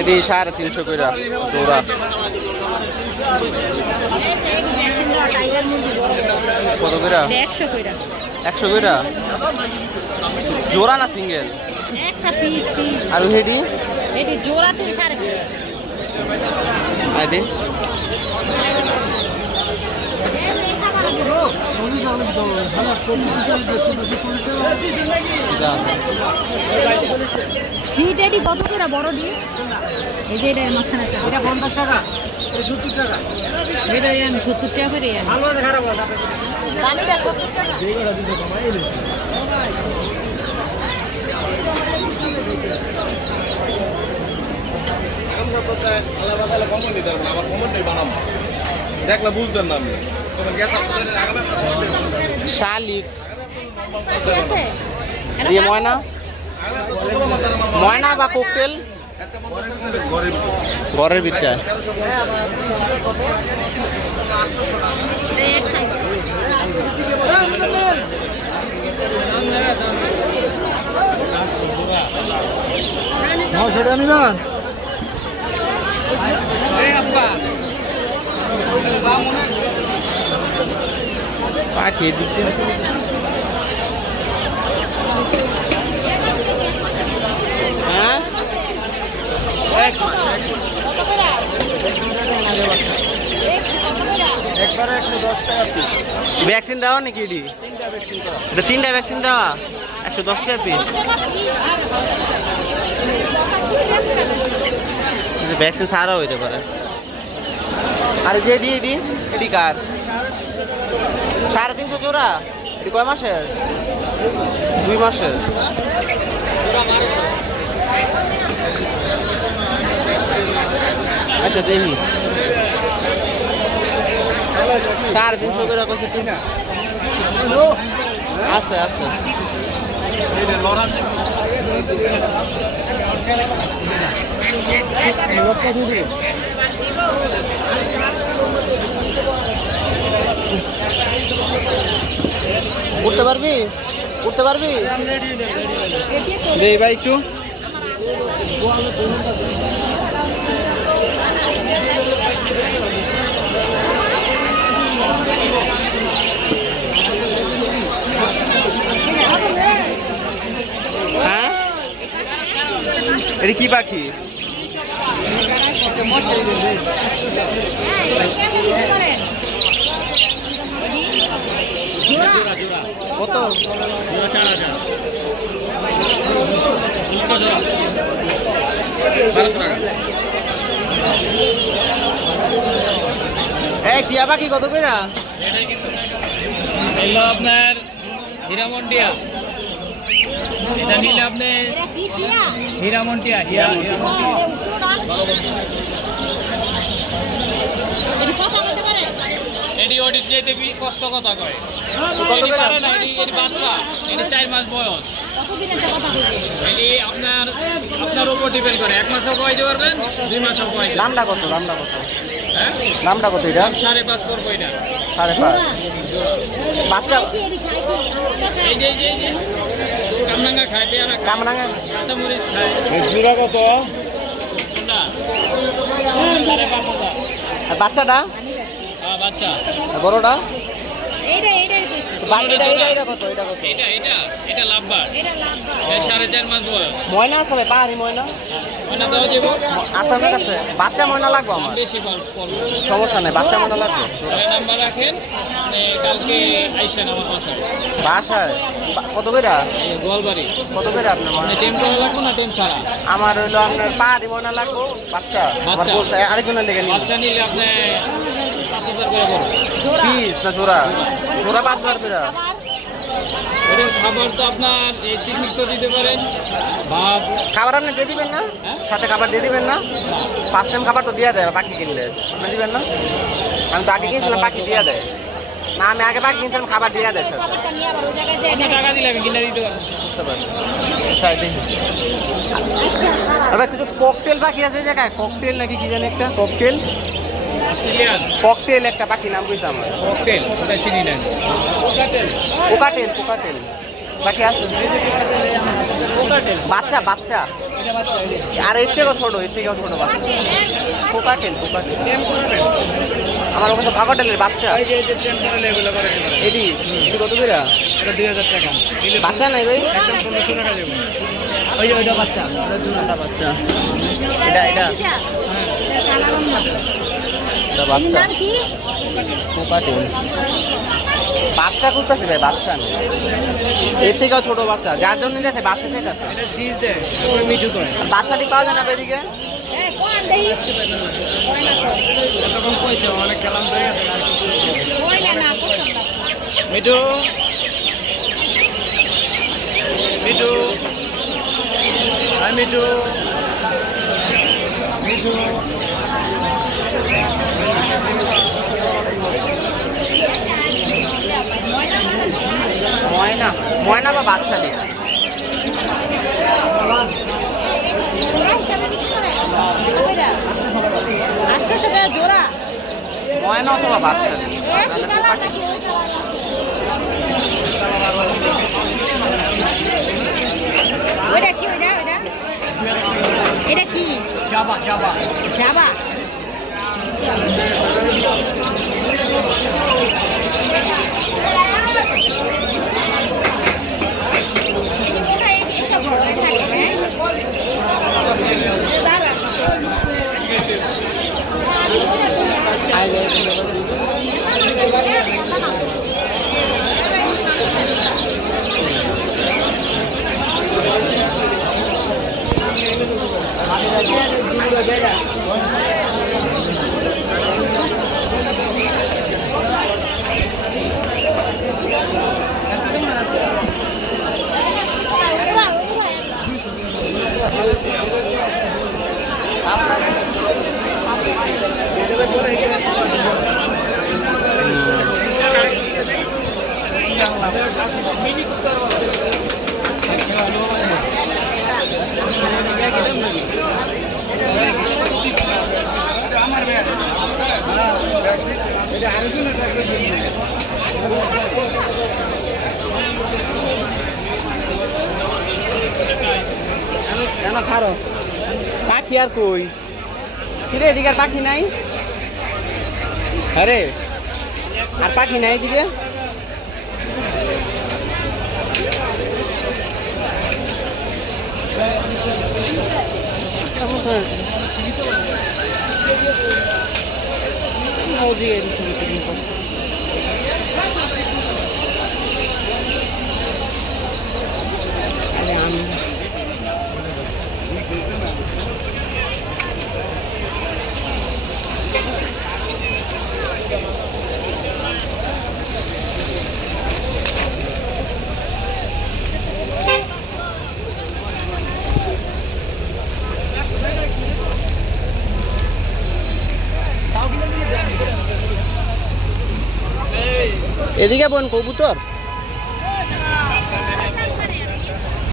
এটি 350 কইরা জোড়া। কত কইরা? 100 কইরা। 100 কইরা জোড়া না সিঙ্গেল? একটা পিস পিস। আর হেডি? এটি জোড়া 3.5। আইডি ফিট এটি কত করে বড় দিয়ে? এই যে এটা মাঝখানে এটা 50 টাকা, এটা 70 টাকা। এটা আমি 70 টাকা করে আনি। ভালো আছে খারাপ আছে? দামিটা 70 টাকা। যেটা দিতে কমাই এলো। আমরা তো আলাদা আলাদা কমন দিতে পারবো না, আবার কমনটাই বানাবো। দেখলা বুঝতেন না আপনি। তোমার গ্যাস আপনাদের আগামী শালিক এই ময়না ময়না বা কোকটেল ঘরের ভিতরে পাখি দিতে হ্যাঁ একবারে 110 টাকা পিস। ভ্যাকসিন দেওয়া নাকি এটি? এটা 3টা ভ্যাকসিন দেওয়া 110 টাকা পিস। ভ্যাকসিন ছাড়াও হইতে পারে। আর যে এডি এডি এডি কার 350 জোড়া? এটি কয় মাসের? 2 মাসের। আচ্ছা দেখি 350 করে কত কিনা আছে আছে। উঠতে পারবি? উঠতে পারবি? দেই ভাই একটু। হ্যাঁ এটা কি পাখি? কত? 4000। এই টিয়া পাখি কত কইরা? এলো আপনার হীরামন্ডিয়া। এটা নিলে আপনি হীরামন্ডিয়া এটি ওটির যেতে কষ্ট কথা কয়। পারে না, এটি বাচ্চা, এটি 4 মাস বয়স। এটি আপনার উপর ডিপেন্ড করে। 1 মাসও খাওয়াইতে পারবেন, 2 মাসও খাওয়াইতে। দামটা কত? দামটা কত? হ্যাঁ দামটা কত এটা? 5.5 পড়বো এটা। 5.5 বাচ্চা এই যে কামরাঙ্গা খায়, পেয়ারা খায়, কামরাঙা কাঁচামরিচ খায়। জোড়া কত? কোনটা? 5.5 আর বাচ্চাটা? বাচ্চা। আর বড়টা? এইটা এটা কত? এটা কত? এটা লাভবার। এটা 4.5 মাস বয়স। ময়না আছে ভাই? পাহাড়ি ময়না ময়না দাও দেব। আছে আমার কাছে। বাচ্চা ময়না লাগবে আমার। বেশি পড়বে, সমস্যা নেই, বাচ্চা ময়না লাগবে। নাম্বার রাখেন, কালকে আইসেন আমার বাসায়। বাসায় কত কইরা? গোয়ালবাড়ি। কত কইরা আপনার ময়না? টেম করা লাগবে না টেম ছাড়া? আমার হইলো আপনার পাহাড়ি ময়না লাগবে বাচ্চা। আমার বলছে আরেকজনের লেগে নিন। বাচ্চা নিলে আপনি 5000 করে পড়বে। পিস না জোড়া? জোড়া 5000 করে। ওটা খাবার তো আপনার এই সিগনিক্সও দিতে পারেন, ভাত। খাবার আপনি দিয়ে দিবেন না? সাথে খাবার দিয়ে দিবেন না? ফার্স্ট টাইম খাবার তো দিয়ে দেয় পাখি কিনলে, আপনি দিবেন না? আমি তো আগে কিনছিলাম, পাখি দিয়ে দেয় না। আমি আগে পাখি কিনছিলাম, খাবার দিয়ে দেয় সাথে। আপনি টাকা দিলে আমি কিনে দিতে পারবো। বুঝতে পারছি। আবার কিছু ককটেল পাখি আছে এই জায়গায়। ককটেল নাকি কি জানি একটা ককটেল। ককটেল একটা পাখি নাম কইছে আমার। ককটেল ওটা চিনি না। কোকাটেল পাখি আছে। বাচ্চা বাচ্চা আর এর থেকেও ছোট, এর থেকেও ছোট বাচ্চা। কোকাটেল কোকাটেল আমার ওখানে কাকাটেলের বাচ্চা। এদি এদি কত করে? এটা 2000 টাকা। বাচ্চা নাই ভাই, একদম 1500 টাকা দেবো। ওই যে ওইটা বাচ্চা, ওটা জোড়াটা বাচ্চা। এটা এটা এটা বাচ্চা কোকাটেল বাচ্চা খুঁজতেছে ভাই, বাচ্চা নেই। এর থেকেও ছোট বাচ্চা, যার জন্য নিতেছে বাচ্চা চাইতেছে। এটা শীষ দেয়, তারপরে মিঠু করে। বাচ্চাটি পাওয়া যায় না ভাই এদিকে? এতক্ষণ কইছে অনেক কালাম হয়ে গেছে। মিঠু মিঠু হাই মিঠু মিঠু ময়না ময়না বা বাচ্চা নেই। 800 টাকা জোড়া। ময়না অথবা বাচ্চা নেই। ওইটা কি? ওইটা ওইটা এটা কি? জাবা জাবা জাবা। কেন খারো পাখি আর কই? কিরে এদিকে আর পাখি নাই? আরে আর পাখি নাই এদিকে? এদিকে বোন কবুতর।